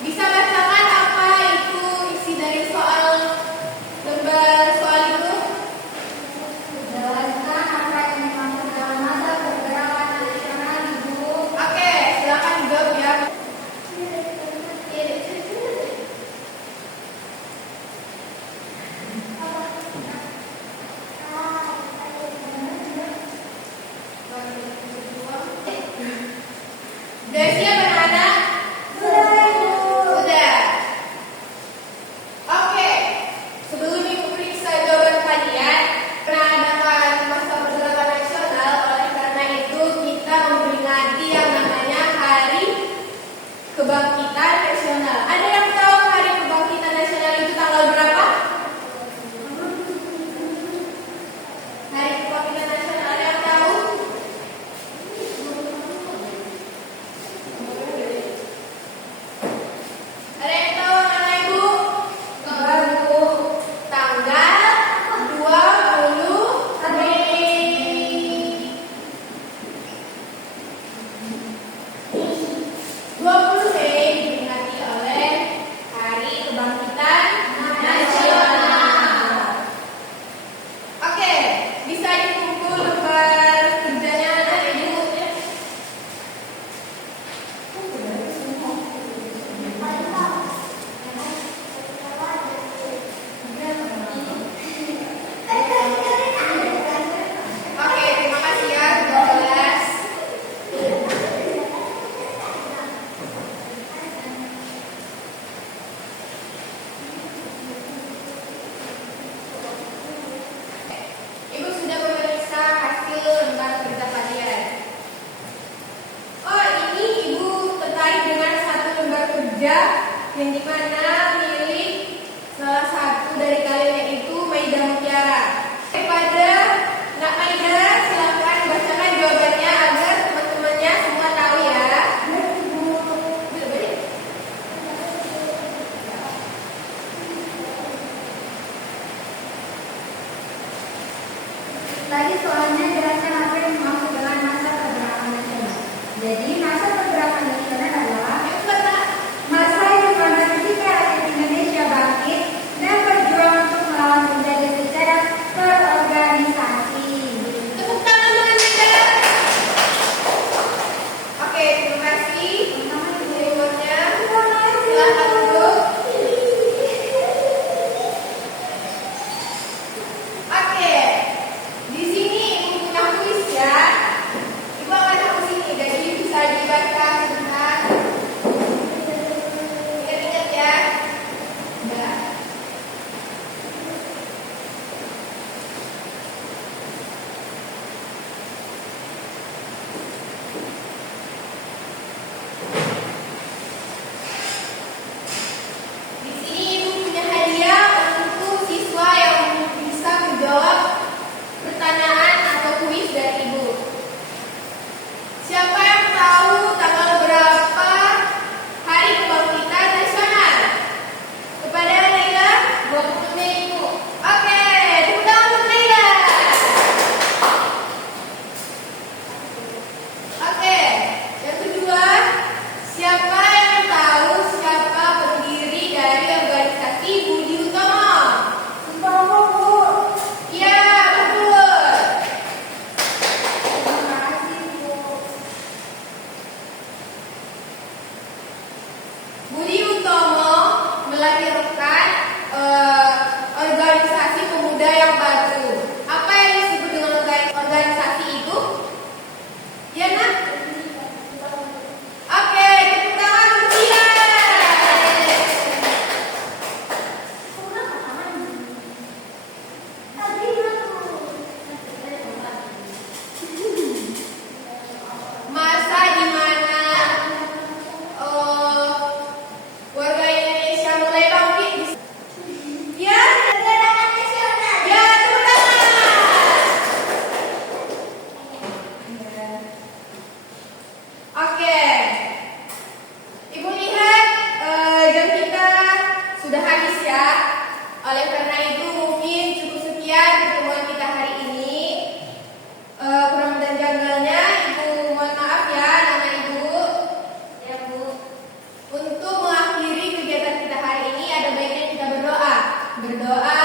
Bisa bacakan apa itu isi dari lembar soal itu? Jelaskan apa yang dimaksud dalam masa pergerakan nasional, Ibu. Oke, silakan dijawab ya. Udah siap anak-anak? Udah. Oke, sebelum Ibu periksa jawaban kalian, peradaban masa pergerakan nasional, oleh karena itu kita memperingati yang namanya Hari Kebangkitan Nasional. Ada yang tahu Hari Kebangkitan Nasional itu tanggal berapa? Hari Kebangkitan Nasional ada yang tahu? Ada yang tahu anak Ibu? Tanggal 20 Mei. 20 Mei diperingati oleh Hari Kebangkitan Nasional. Oke, bisa dikumpul lembar kerjanya anak Ibu. Oke, terima kasih ya, ketua kelas. Ibu sudah memeriksa hasil lembar kerja kalian. Oh, ini Ibu tertarik dengan satu lembar kerja yang dimana milik salah satu dari kalian, yaitu Maida Mutiara. Kepada Nak Maida, silakan bacakan jawabannya agar teman-temannya semua tahu ya. Tadi soalnya jelaskan apa yang dimaksud dengan masa pergerakan nasional. Jadi masa pergerakan nasional adalah masa yang dimana ketika rakyat Indonesia bangkit dan berjuang untuk melawan penjajah secara terorganisasi. Tepuk tangan dengan Maida. Oke, terima kasih. Jawabannya silakan duduk. Oke, di sini Ibu punya kuis ya. Ibu akan hapus ini, jadi bisa dibaca sebentar. Ingat-ingat ya. Udah. Di sini Ibu punya hadiah untuk siswa yang bisa menjawab pertanyaan atau kuis dari Ibu. Siapa yang tahu tanggal berapa Hari Kebangkitan Nasional? Kepada Naila, 20 Mei, Ibu. Oke, tepuk tangan untuk Naila. Oke, yang kedua, siapa yang tahu siapa pendiri dari organisasi Budi Utomo? Utomo, Bu. Iya, betul. Terima kasih, Bu. Budi Utomo melahirkan organisasi pemuda yang baru. Apa yang disebut dengan organisasi itu? Ya, Nak? Oke, tepuk tangan untuk dia. Masa di mana warga Indonesia mulai bangkit. Ya, ya, tepuk tangan. Oke, Ibu lihat jam kita sudah habis ya. Oleh karena itu mungkin cukup sekian pertemuan kita hari ini. Kurang dan janggalnya Ibu mohon maaf ya, anak Ibu. Ya Bu. Untuk mengakhiri Doa